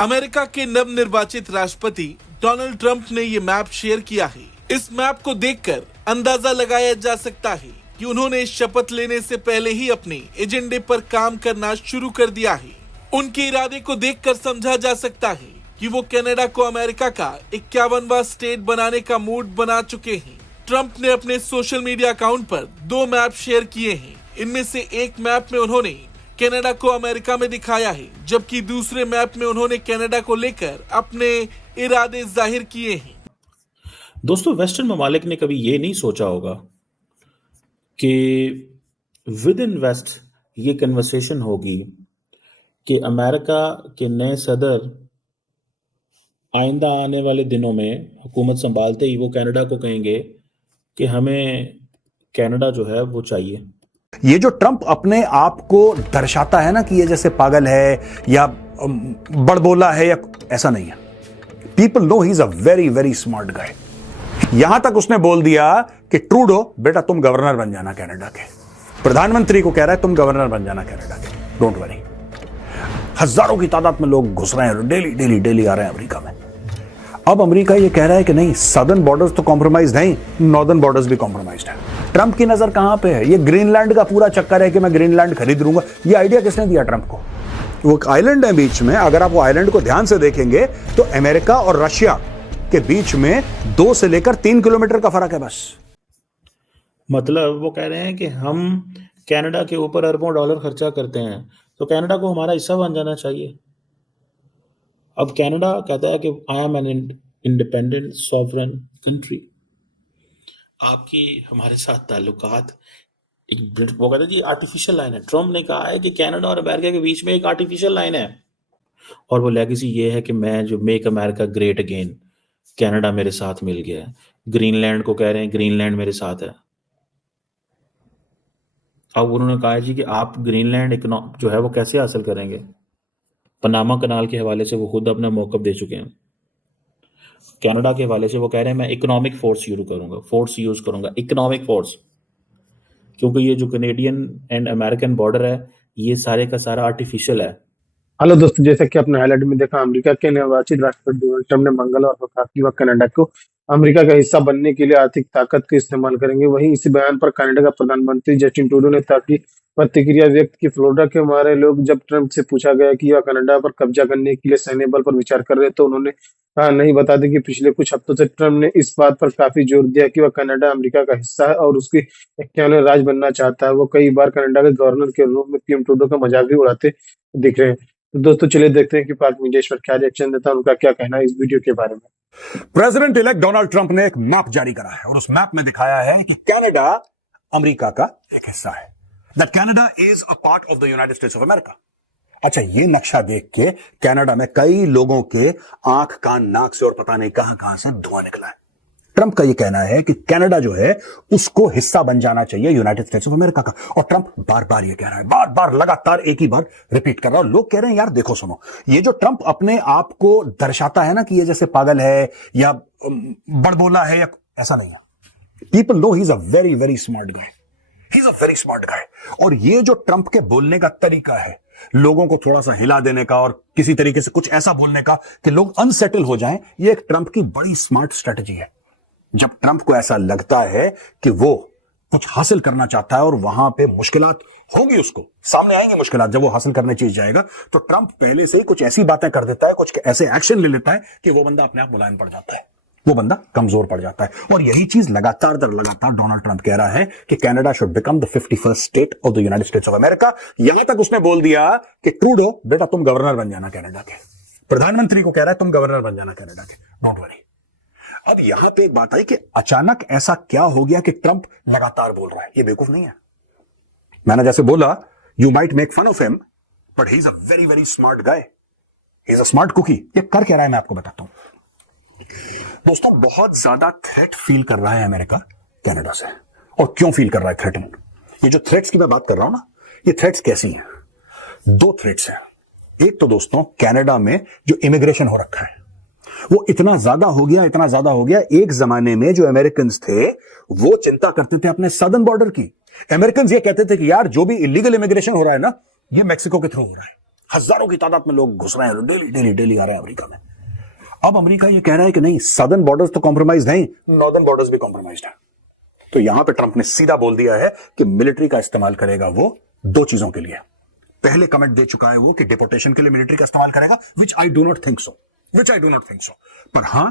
America के नवनिर्वाचित राष्ट्रपति डोनाल्ड ट्रंप ने ये मैप शेयर किया है। इस मैप को देखकर अंदाजा लगाया जा सकता है कि उन्होंने शपथ लेने से पहले ही अपने एजेंडे पर काम करना शुरू कर दिया है। उनके इरादे को देखकर समझा जा सकता है कि वो कनाडा को अमेरिका का 51वां स्टेट बनाने का मूड बना चुके हैं। ट्रंप ने अपने सोशल मीडिया अकाउंट पर 2 मैप शेयर किए हैं। इनमें से एक मैप में उन्होंने कनाडा को अमेरिका में दिखाया है, जबकि दूसरे मैप में उन्होंने कनाडा को लेकर अपने इरादे जाहिर किए हैं। दोस्तों, वेस्टर्न ममालिक ने कभी ये नहीं सोचा होगा कि विद इन वेस्ट ये कन्वर्सेशन होगी कि अमेरिका के नए सदर आइंदा आने वाले दिनों में हुकूमत संभालते ही वो कनाडा को कहेंगे कि हमें कनाडा जो है वो चाहिए। ये जो ट्रंप अपने आप को दर्शाता है ना कि ये जैसे पागल है या बड़बोला है या ऐसा नहीं है। People know he is a very very smart गाय। यहां तक उसने बोल दिया कि ट्रूडो बेटा तुम गवर्नर बन जाना कनाडा के। प्रधानमंत्री को कह रहा है तुम गवर्नर बन जाना कनाडा के, डोंट वरी। हजारों की तादाद में लोग घुस रहे हैं, डेली डेली डेली आ रहे हैं अमेरिका में। अब अमेरिका ये कह रहा है कि नहीं, सदर्न बॉर्डर्स तो कॉम्प्रोमाइज नहीं, नॉर्दर्न बॉर्डर्स भी कॉम्प्रोमाइज है। ट्रंप की नजर कहां पे है? ये ग्रीनलैंड का पूरा चक्कर है कि मैं ग्रीनलैंड खरीद लूंगा। ये आइडिया किसने दिया ट्रंप को? वो आइलैंड है बीच में। अगर आप वो आइलैंड को ध्यान से देखेंगे तो अमेरिका और रशिया के बीच में 2 से लेकर 3 किलोमीटर का फर्क है बस। मतलब वो कह रहे हैं कि हम कनाडा के ऊपर अरबों डॉलर खर्चा करते हैं तो कनाडा को हमारा हिस्सा बन जाना चाहिए। अब कनाडा कहता है कि I am an independent sovereign country. आपकी हमारे साथ ताल्लुकात वो कहते हैं जी आर्टिफिशियल लाइन है। ट्रम्प ने कहा है कि कनाडा और अमेरिका के बीच में एक आर्टिफिशियल लाइन है और वो लेगेसी ये है कि मैं जो make America great again, Canada मेरे साथ मिल गया है। ग्रीनलैंड को कह रहे हैं ग्रीनलैंड मेरे साथ है। अब उन्होंने कहा है जी कि आप ग्रीनलैंड जो है वो कैसे हासिल करेंगे। पनामा कनाल के हवाले से वो खुद अपना मौक़िफ़ दे चुके हैं। कनाडा के हवाले से वो कह रहे हैं मैं इकोनॉमिक फोर्स यूज़ करूंगा इकोनॉमिक फोर्स, क्योंकि ये जो कनेडियन एंड अमेरिकन बॉर्डर है ये सारे का सारा आर्टिफिशियल है। हेलो दोस्तों, जैसा कि आपने हाईलाइट में देखा, अमेरिका के निर्वाचित राष्ट्रपति डोनाल्ड ट्रंप ने मंगलवार को कहा कि वह कनाडा को अमेरिका का हिस्सा बनने के लिए आर्थिक ताकत का इस्तेमाल करेंगे। वहीं इसी बयान पर कनाडा का प्रधानमंत्री जस्टिन ट्रूडो ने ताकि प्रतिक्रिया व्यक्त की। फ्लोरिडा के हमारे लोग जब ट्रंप से पूछा गया कि वह कनाडा पर कब्जा करने के लिए सैन्य बल पर विचार कर रहे तो उन्होंने कहा नहीं। बता दें कि पिछले कुछ हफ्तों से ट्रंप ने इस बात पर काफी जोर दिया कि वह कनाडा अमेरिका का हिस्सा है और उसकी 51वें राज्य बनना चाहता है। वो कई बार कनाडा के गवर्नर के रूप में पीएम ट्रूडो का मजाक भी उड़ाते दिख रहे हैं। तो दोस्तों चलिए देखते हैं कि पाक मीडिया इस पर क्या रिएक्शन देता है, उनका क्या कहना है इस वीडियो के बारे में। प्रेसिडेंट इलेक्ट डोनाल्ड ट्रंप ने एक मैप जारी करा है और उस मैप में दिखाया है कि कनाडा अमेरिका का एक हिस्सा है। That Canada is a part of the United states of America. अच्छा, ये नक्शा देख के कनाडा में कई लोगों के आंख कान नाक से और पता नहीं कहां से धुआं निकला है। ट्रंप का ये कहना है कि कनाडा जो है उसको हिस्सा बन जाना चाहिए यूनाइटेड स्टेट्स ऑफ अमेरिका का। और ट्रंप बार बार ये कह रहा है, बार बार लगातार एक ही बार रिपीट कर रहा है। लोग कह रहे हैं यार देखो सुनो, ये जो ट्रंप अपने आप को दर्शाता है ना कि ये जैसे पागल है या बड़बोला है या ऐसा नहीं है। People know he is a very very smart guy. He is a very smart गाय। और ये जो ट्रंप के बोलने का तरीका है, लोगों को थोड़ा सा हिला देने का और किसी तरीके से कुछ ऐसा बोलने का कि लोग अनसेटल हो जाएं, ये एक ट्रंप की बड़ी स्मार्ट स्ट्रेटजी है। जब ट्रंप को ऐसा लगता है कि वो कुछ हासिल करना चाहता है और वहां पे मुश्किलात होंगी, उसको सामने आएंगे मुश्किलात, जब वो हासिल करने चीज जाएगा तो ट्रंप पहले से ही कुछ ऐसी बातें कर देता है, कुछ ऐसे एक्शन ले लेता है कि वो बंदा अपने आप मुलायम पड़ जाता है, वो बंदा कमजोर पड़ जाता है। और यही चीज लगातार डोनाल्ड ट्रंप कह रहा है कि Canada should become the 51st state of the United states of America. यहां तक उसने बोल दिया कि ट्रूडो बेटा तुम गवर्नर बन जाना कनाडा के। प्रधानमंत्री को कह रहा है तुम गवर्नर बन जाना कनाडा के, डोंट वरी। अब यहां पे एक बात आई कि अचानक ऐसा क्या हो गया कि ट्रंप लगातार बोल रहा है। ये बेवकूफ नहीं है। मैंने जैसे बोला, you might make fun of him but he is a very very smart guy. He is a smart cookie. ये कर क्या रहा है मैं आपको बताता हूं। दोस्तों, बहुत ज्यादा थ्रेट फील कर रहा है अमेरिका कनाडा से। और क्यों फील कर रहा है थ्रेटन? ये जो थ्रेट्स की मैं बात कर रहा हूं ना, ये थ्रेट्स कैसी हैं? 2 थ्रेट्स हैं। एक तो दोस्तों कनाडा में जो इमिग्रेशन हो रखा है वो इतना ज्यादा हो गया। एक जमाने में जो अमेरिकन्स थे वो चिंता करते थे अपने सदर्न बॉर्डर की। अमेरिकन्स ये कहते थे कि यार जो भी इलीगल इमिग्रेशन हो रहा है ना, ये मेक्सिको के थ्रू हो रहा है। हजारों की तादाद में लोग घुस रहे हैं, डेली डेली डेली आ रहे हैं अमेरिका में। अब अमेरिका ये कह रहा है कि नहीं, सदर्न बॉर्डर्स तो कॉम्प्रोमाइज नहीं, नॉर्दर्न बॉर्डर्स भी कॉम्प्रोमाइज है। तो यहां पे ट्रंप ने सीधा बोल दिया है कि मिलिट्री का इस्तेमाल करेगा वो दो चीजों के लिए। पहले कमेंट दे चुका है वो कि डिपोर्टेशन के लिए मिलिट्री का इस्तेमाल करेगा, which I do not think so, पर हां,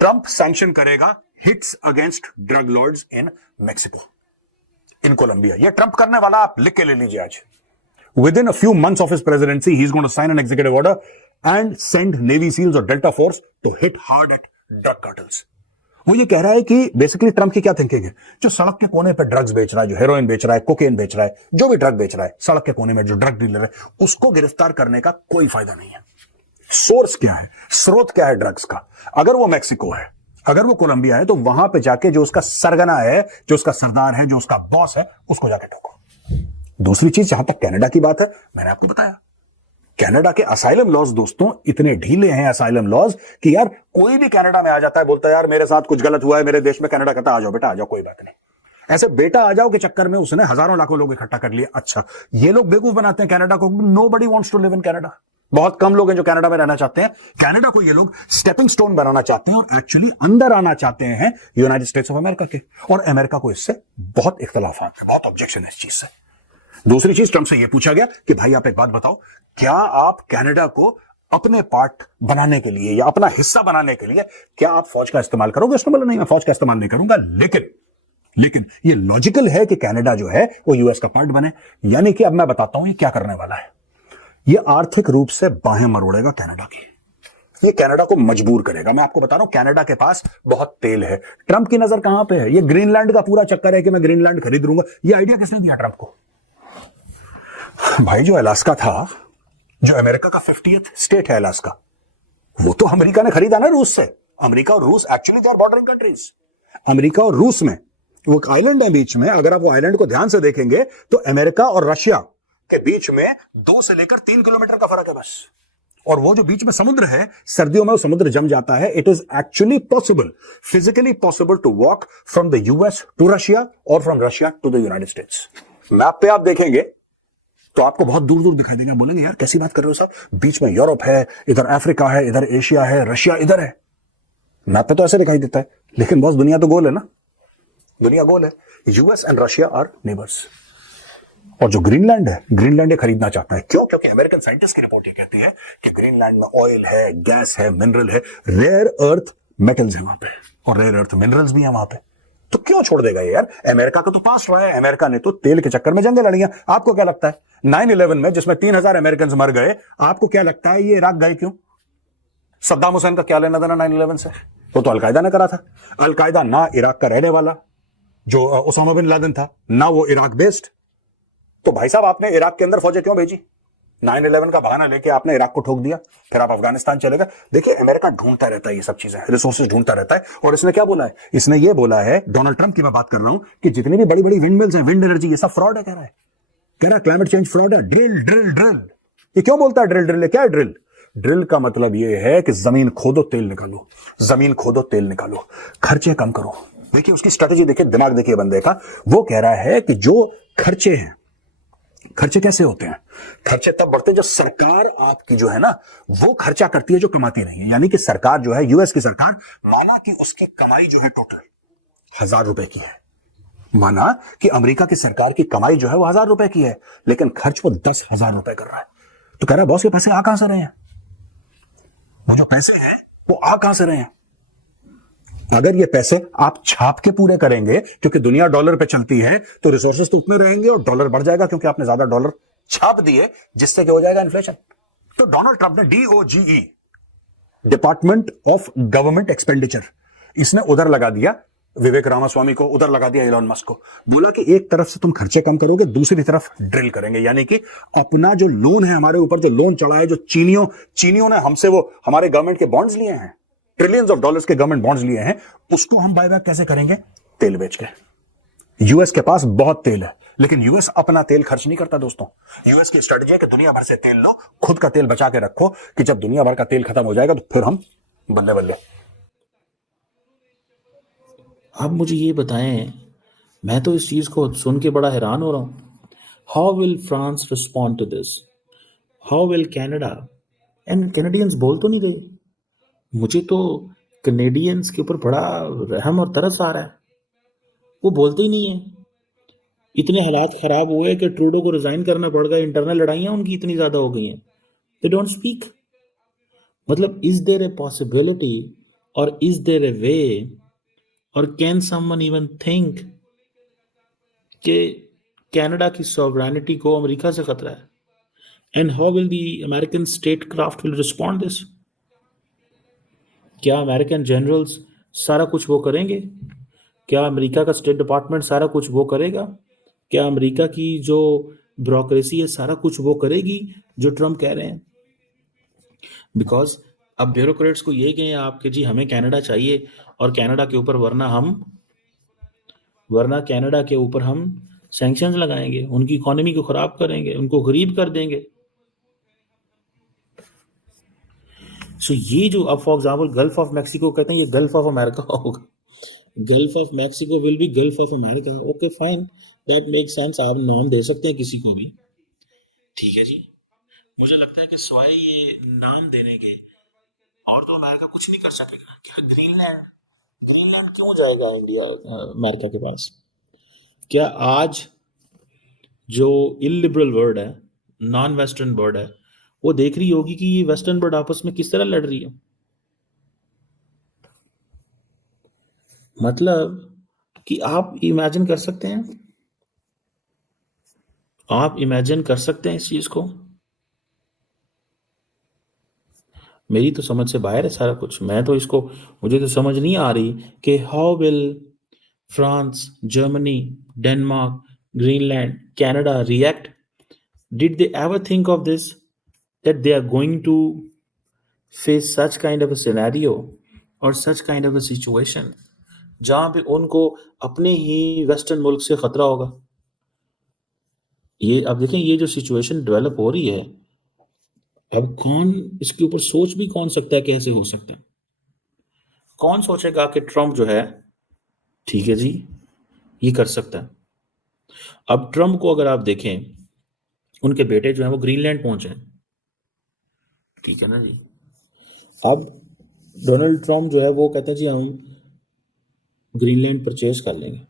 ट्रंप सैंक्शन करेगा hits against drug lords in Mexico, in Colombia. ये ट्रंप करने वाला, आप लिख के ले लीजिए आज। Within a few months of his presidency, he's going to sign an executive order and send Navy SEALs और Delta Force to hit hard at drug cartels. वो ये कह रहा है कि बेसिकली ट्रंप की क्या थिंकिंग है, जो सड़क के कोने पे ड्रग्स बेच रहा है, जो हेरोइन बेच रहा है, कोकेन बेच रहा है, जो भी ड्रग बेच रहा है सड़क के कोने में, जो ड्रग डीलर है, उसको गिरफ्तार करने का कोई फायदा नहीं है। सोर्स क्या है, स्रोत क्या है ड्रग्स का? अगर वो मैक्सिको है, अगर वो कोलंबिया है, तो वहां पे जाके जो उसका सरगना है, जो उसका सरदार है, जो उसका बॉस है, उसको जाके ठोको। दूसरी चीज, जहां तक कनाडा की बात है, मैंने आपको बताया कनाडा के असाइलम लॉज दोस्तों इतने ढीले हैं, असाइलम लॉज, कि यार कोई भी कनाडा में आ जाता है, बोलता है यार मेरे साथ कुछ गलत हुआ है मेरे देश में, कनाडा कहता आ जाओ बेटा, आ जाओ, कोई बात नहीं। ऐसे बेटा आ जाओ के चक्कर में उसने हजारों लाखों लोग इकट्ठा कर लिए। अच्छा, ये लोग बेवकूफ बनाते हैं कनाडा को। Nobody wants to live in Canada. बहुत कम लोग हैं जो कनाडा में रहना चाहते हैं। कनाडा को ये लोग स्टेपिंग स्टोन बनाना चाहते हैं और एक्चुअली अंदर आना चाहते हैं यूनाइटेड स्टेट्स ऑफ अमेरिका के। और अमेरिका को इससे बहुत इख्तलाफात है, बहुत ऑब्जेक्शन है इस चीज से। दूसरी चीज, ट्रंप से यह पूछा गया कि भाई आप एक बात बताओ, क्या आप कनाडा को अपने पार्ट बनाने के लिए या अपना हिस्सा बनाने के लिए क्या आप फौज का इस्तेमाल करोगे? उसने बोला नहीं, मैं फौज का इस्तेमाल नहीं करूंगा, लेकिन ये लॉजिकल है कि कनाडा जो है वो यूएस का पार्ट बने। यानी कि अब मैं बताता हूं ये क्या करने वाला है। ये आर्थिक रूप से बाहें मरोड़ेगा कनाडा की, ये कनाडा को मजबूर करेगा। मैं आपको बता रहा हूं, कनाडा के पास बहुत तेल है। ट्रंप की नजर कहां पे है? ये ग्रीनलैंड का पूरा चक्कर है कि मैं ग्रीनलैंड खरीद लूंगा। ये आइडिया किसने दिया ट्रंप को? भाई जो अलास्का था, जो अमेरिका का 50th स्टेट है अलास्का, वो तो अमेरिका ने खरीदा ना रूस से। अमेरिका और रूस actually they are bordering countries. America और रूस में वो एक आइलैंड है बीच में। अगर आप वो आइलैंड को ध्यान से देखेंगे तो अमेरिका और रशिया के बीच में 2 से लेकर 3 किलोमीटर का फर्क है बस। और वो जो बीच में समुद्र है, सर्दियों में वो समुद्र जम जाता है। It is actually possible, physically possible to walk from the US to Russia और from Russia to the United States. Map पे आप देखेंगे तो आपको बहुत दूर दूर दिखाई देंगे। बोलेंगे यार कैसी बात कर रहे हो साहब, बीच में यूरोप है, इधर अफ्रीका है, इधर एशिया है, रशिया इधर है। मैप पे तो ऐसे दिखाई देता है, लेकिन बॉस दुनिया तो गोल है ना, दुनिया गोल है। US and Russia are neighbours. और जो ग्रीनलैंड है, ग्रीनलैंड ये खरीदना चाहता है। क्यों? क्योंकि अमेरिकन साइंटिस्ट की रिपोर्ट ये कहती है कि ग्रीनलैंड में ऑयल है, गैस है, मिनरल है, रेयर अर्थ मेटल्स है वहां पे, और रेयर अर्थ मिनरल्स भी है वहां पे। तो क्यों छोड़ देगा ये यार? अमेरिका का तो पास रहा है, अमेरिका ने तो तेल के चक्कर में जंगें लड़ी हैं। आपको क्या लगता है 9/11 में जिसमें 3000 अमेरिकन मर गए, आपको क्या लगता है ये इराक गए क्यों? सद्दाम हुसैन का क्या लेना देना 9/11 से? वो तो अलकायदा ने करा था। अलकायदा ना इराक का रहने वाला, जो ओसामा बिन लादेन था, ना वो इराक बेस्ड। तो भाई साहब आपने इराक के अंदर फौजें क्यों भेजी? 9/11 का बहाना लेके आपने इराक को ठोक दिया, फिर आप अफगानिस्तान चले गए। देखिए अमेरिका ढूंढता रहता है ये सब चीजें, रिसोर्सेज ढूंढता रहता है। और इसने क्या बोला है? इसने ये बोला है, डोनाल्ड ट्रंप की मैं बात कर रहा हूं, कि जितनी भी बड़ी बड़ी विंड मिल्स हैं, विंड एनर्जी, ये सब फ्रॉड है। कह रहा है क्लाइमेट चेंज फ्रॉड है। ड्रिल ड्रिल ड्रिल, ये क्यों बोलता है ड्रिल ड्रिल? क्या है ड्रिल? ड्रिल का मतलब ये है कि जमीन खोदो तेल निकालो, जमीन खोदो तेल निकालो, खर्चे कम करो। देखिए उसकी स्ट्रेटेजी देखिए, दिमाग देखिए बंदे का। वो कह रहा है कि जो खर्चे हैं, खर्चे कैसे होते हैं? खर्चे तब बढ़ते हैं जब सरकार आपकी जो है ना, वो खर्चा करती है जो कमाती नहीं है। यानी कि सरकार जो है, यूएस की सरकार, माना कि उसकी कमाई जो है टोटल 1000 रुपए की है, माना कि अमेरिका की सरकार की कमाई जो है वो 1000 रुपए की है, लेकिन खर्च वो 10,000 रुपए कर रहा है। तो कह रहा है बॉस ये पैसे आ कहां से रहे हैं? वो जो पैसे हैं वो आ कहां से रहे हैं? अगर ये पैसे आप छाप के पूरे करेंगे, क्योंकि दुनिया डॉलर पे चलती है, तो रिसोर्सेज तो उतने रहेंगे और डॉलर बढ़ जाएगा, क्योंकि आपने ज्यादा डॉलर छाप दिए, जिससे क्या हो जाएगा? इन्फ्लेशन। तो डोनाल्ड ट्रंप ने DOGE, department of government expenditure, इसने उधर लगा दिया विवेक रामास्वामी को, उधर लगा दिया इलॉन मस्क को। बोला कि एक तरफ से तुम खर्चे कम करोगे, दूसरी तरफ ड्रिल करेंगे। यानी कि अपना जो लोन है, हमारे ऊपर जो लोन चढ़ा है, जो चीनियों ने हमसे वो हमारे गवर्नमेंट के बॉन्ड्स लिए हैं, ट्रिलियंस ऑफ डॉलर्स के गवर्नमेंट बॉन्ड्स लिए हैं, उसको हम बायबैक कैसे करेंगे? तेल बेच के। यूएस के पास बहुत तेल है, लेकिन यूएस अपना तेल खर्च नहीं करता दोस्तों। यूएस की स्ट्रेटजी है कि दुनिया भर से तेल लो, खुद का तेल बचा के रखो, कि जब दुनिया भर का तेल खत्म हो जाएगा तो फिर हम बल्ले बल्ले। आप मुझे ये बताएं, मैं तो इस चीज को सुन के बड़ा हैरान हो रहा हूं। How will France respond to this? How will Canada, and Canadians बोल तो नहीं रहे। मुझे तो कैनेडियंस के ऊपर बड़ा रहम और तरस आ रहा है, वो बोलते ही नहीं है। इतने हालात खराब हुए कि ट्रूडो को रिजाइन करना पड़ गया, इंटरनल लड़ाइयाँ उनकी इतनी ज़्यादा हो गई हैं, दे डोंट स्पीक। मतलब इज देयर ए पॉसिबिलिटी और इज देयर ए वे और कैन समवन इवन थिंक कि कनाडा की सॉवरेनिटी को अमेरिका से खतरा है? And how will the American state craft will respond this? क्या अमेरिकन जनरल्स सारा कुछ वो करेंगे? क्या अमेरिका का स्टेट डिपार्टमेंट सारा कुछ वो करेगा? क्या अमेरिका की जो ब्यूरोक्रेसी है सारा कुछ वो करेगी जो ट्रम्प कह रहे हैं? बिकॉज अब ब्यूरोक्रेट्स को ये कहें आपके जी हमें कनाडा चाहिए और कनाडा के ऊपर वरना कनाडा के ऊपर हम सैंक्शंस लगाएंगे, उनकी इकोनॉमी को खराब करेंगे, उनको गरीब कर देंगे। सो ये जो अब for example gulf of Mexico कहते हैं, ये गल्फ ऑफ अमेरिका होगा। Gulf of Mexico will be gulf of America. Okay fine, that make sense. आप नाम दे सकते हैं किसी को भी, ठीक है जी। मुझे लगता है कि स्वाय ये नाम देने के और तो अमेरिका कुछ नहीं कर सकेगा। क्या ग्रीनलैंड, ग्रीनलैंड क्यों जाएगा इंडिया अमेरिका के पास? क्या आज जो इलिबरल वर्ल्ड है, नॉन वेस्टर्न वर्ल्ड है, वो देख रही होगी कि ये वेस्टर्न वर्ल्ड आपस में किस तरह लड़ रही है? मतलब कि आप इमेजिन कर सकते हैं, आप इमेजिन कर सकते हैं इस चीज को? मेरी तो समझ से बाहर है सारा कुछ। मैं तो इसको, मुझे तो समझ नहीं आ रही कि how will France, Germany, Denmark, Greenland, Canada react? Did they ever think of this, that they are going to face such kind of a scenario or such kind of a situation जहां पे उनको अपने ही western मुल्क से खतरा होगा? ये अब देखें, ये जो सिचुएशन डेवलप हो रही है, अब कौन इसके ऊपर सोच भी कौन सकता है कैसे हो सकता है? कौन सोचेगा कि ट्रम्प जो है, ठीक है जी, ये कर सकता है? अब ट्रम्प को अगर आप देखें, उनके बेटे जो है वो ग्रीनलैंड पहुंचे हैं, ठीक है ना जी। अब डोनाल्ड ट्रम्प जो है वो कहते हैं जी हम ग्रीनलैंड परचेज कर लेंगे।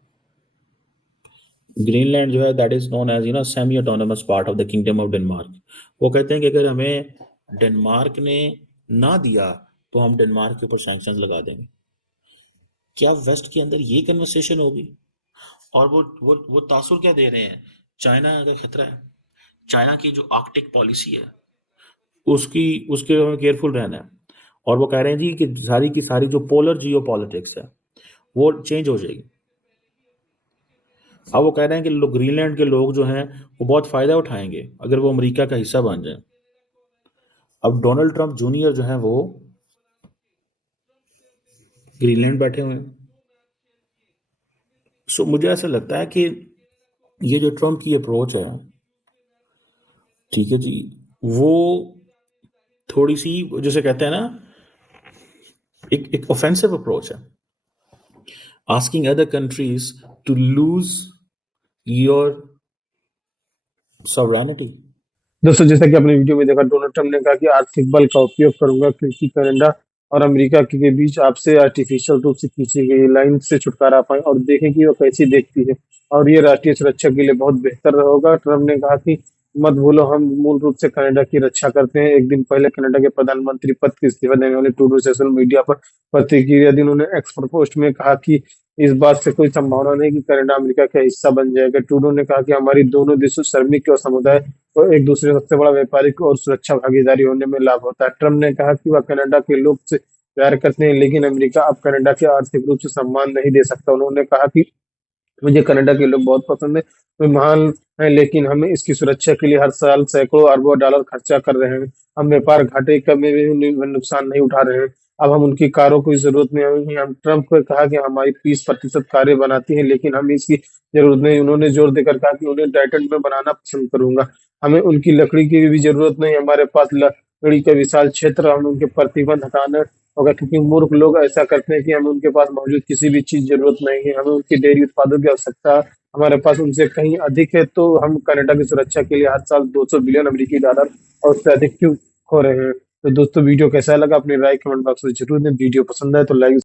ग्रीनलैंड जो है that is known as semi autonomous part of the kingdom of Denmark. वो कहते हैं कि अगर हमें डेनमार्क ने ना दिया तो हम डेनमार्क के ऊपर सैंक्शंस लगा देंगे। क्या वेस्ट के अंदर ये कन्वर्सेशन होगी? और वो तासुर क्या दे रहे हैं? चाइना का खतरा है, चाइना की जो आर्कटिक पॉलिसी है उसके हमें केयरफुल रहना है। और वो कह रहे हैं जी कि सारी की सारी जो पोलर जियो पॉलिटिक्स है वो चेंज हो जाएगी। अब वो कह रहे हैं कि ग्रीनलैंड के लोग जो हैं वो बहुत फायदा उठाएंगे अगर वो अमेरिका का हिस्सा बन जाए। अब डोनाल्ड ट्रंप जूनियर जो है वो ग्रीनलैंड बैठे हुए हैं। सो मुझे ऐसा लगता है कि ये जो ट्रंप की अप्रोच है, ठीक है जी, वो थोड़ी सी जैसे कहते हैं ना, एक ऑफेंसिव अप्रोच है। Asking other countries to lose your sovereignty. दोस्तों, जैसा कि आपने वीडियो में देखा, डोनाल्ड ट्रंप ने कहा कि आर्थिक बल का उपयोग करूंगा क्योंकि कनाडा और अमेरिका के बीच आपसे आर्टिफिशियल रूप से खींची गई लाइन से छुटकारा पाए और देखें कि वो कैसी देखती है और ये राष्ट्रीय सुरक्षा के लिए बहुत बेहतर होगा। ट्रंप ने कहा कि मत भूलो, हम मूल रूप से कनाडा की रक्षा करते हैं। एक दिन पहले कनाडा के प्रधानमंत्री पद के इस्तीफा देने वाले ट्रूडो सोशल मीडिया पर प्रतिक्रिया दी। उन्होंने एक्स पर पोस्ट में कहा कि इस बात से कोई संभावना नहीं कि कनाडा अमेरिका का हिस्सा बन जाएगा। ट्रूडो ने कहा कि हमारी दोनों देशों श्रमिक और समुदाय तो एक दूसरे का सबसे बड़ा व्यापारिक और सुरक्षा भागीदारी होने में लाभ होता है। ट्रम्प ने कहा कि वह कनाडा के लोग से प्यार करते हैं, लेकिन अमेरिका अब कनाडा के आर्थिक रूप से सम्मान नहीं दे सकता। उन्होंने कहा कि मुझे कनाडा के लोग बहुत पसंद है, वे महान हैं, लेकिन हमें इसकी सुरक्षा के लिए हर साल सैकड़ों अरबों डॉलर खर्चा कर रहे हैं। हम व्यापार घाटे का में भी नुकसान नहीं उठा रहे हैं। अब हम उनकी कारों की जरूरत नहीं है। हम ट्रंप ने कहा कि हमारी 30% कारें बनाती हैं, लेकिन हमें इसकी जरूरत नहीं। उन्होंने जोर देकर कहा कि उन्हें टाइटन में बनाना पसंद करूंगा। हमें उनकी लकड़ी की भी जरूरत नहीं। हमारे पास लकड़ी का विशाल क्षेत्र, हम उनके प्रतिबंध हटाने होगा, क्योंकि मूर्ख लोग ऐसा करते हैं कि हमें उनके पास मौजूद किसी भी चीज जरूरत नहीं है, हमें उनकी डेयरी उत्पादों की आवश्यकता हमारे पास उनसे कहीं अधिक है, तो हम कनाडा की सुरक्षा के लिए हर साल 200 बिलियन अमेरिकी डॉलर और उससे अधिक क्यों खो रहे हैं। तो दोस्तों वीडियो कैसा लगा अपनी राय कमेंट बॉक्स में जरूर दें। वीडियो पसंद आए तो लाइक